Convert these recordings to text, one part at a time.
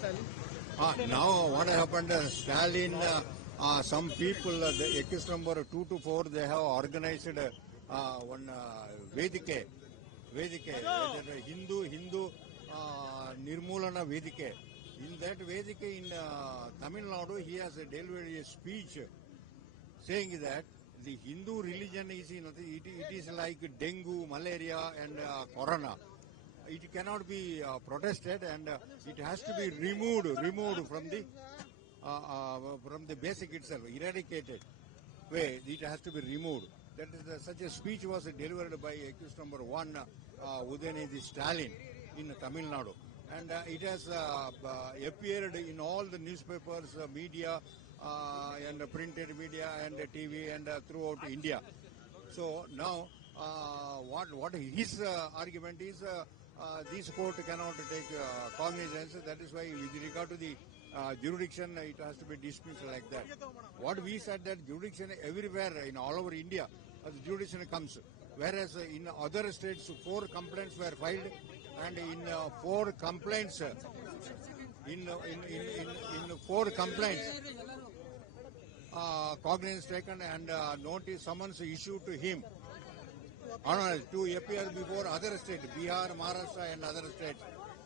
Stalin? Now what happened, Stalin, some people, the accused number 2 to 4, they have organized one Vedike, Hindu Nirmulana Vedike. In that Vedike in Tamil Nadu, he has delivered a speech saying that the Hindu religion is it is like dengue, malaria, and corona. It cannot be protested, and it has to be removed from the basic itself, eradicated way. It has to be removed. That is such a speech was delivered by accused number 1, Udayanidhi Stalin, in Tamil Nadu, and it has appeared in all the newspapers, media, and printed media and TV and throughout India. So now, what his argument is, this court cannot take cognizance. That is why, with regard to the jurisdiction, it has to be dismissed like that. What we said, that jurisdiction everywhere in all over India, the jurisdiction comes. Whereas in other states, 4 complaints were filed, and in 4 complaints, in 4 complaints, cognizance taken and notice summons issued to him to appear before other states, Bihar, Maharashtra, and other states.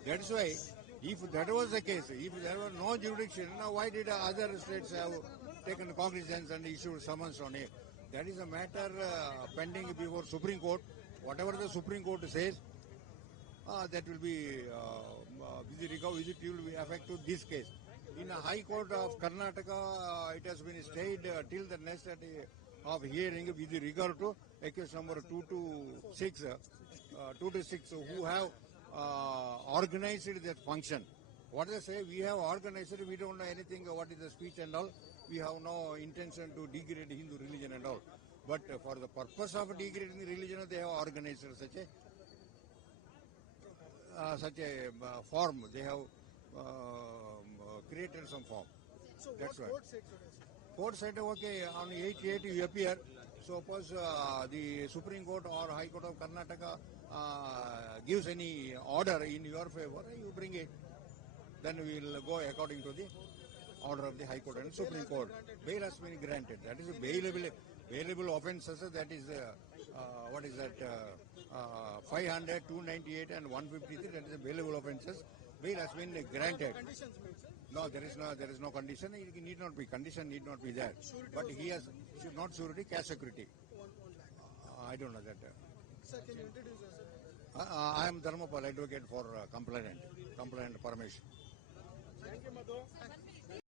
That's why, if that was the case, if there were no jurisdiction, now why did other states have taken cognizance and issued summons on him? That is a matter pending before Supreme Court. Whatever the Supreme Court says, that will be it will be affect to this case. In the High Court of Karnataka, it has been stayed till the next day of hearing with regard to accused number 2 to 6, who have organized that function. What they say, we have organized it, we don't know anything, what is the speech and all. We have no intention to degrade Hindu religion and all. But for the purpose of degrading the religion, they have organized such a form. They have created some form. So that's what right. Court said, okay, on 8/8 you appear. Suppose the Supreme Court or High Court of Karnataka gives any order in your favor, you bring it. Then we will go according to the order of the High Court and Supreme Court. Bail has been granted. That is bailable offences. That is what is that? 500, 298, and 153. That is the bailable offences. Bail has been granted. No, there is no condition. It need not be. Condition need not be there. But he has not surety, cash security. I don't know that. Sir, can you introduce yourself? I am Dharmapal, advocate for complainant permission. Thank you, Madhu.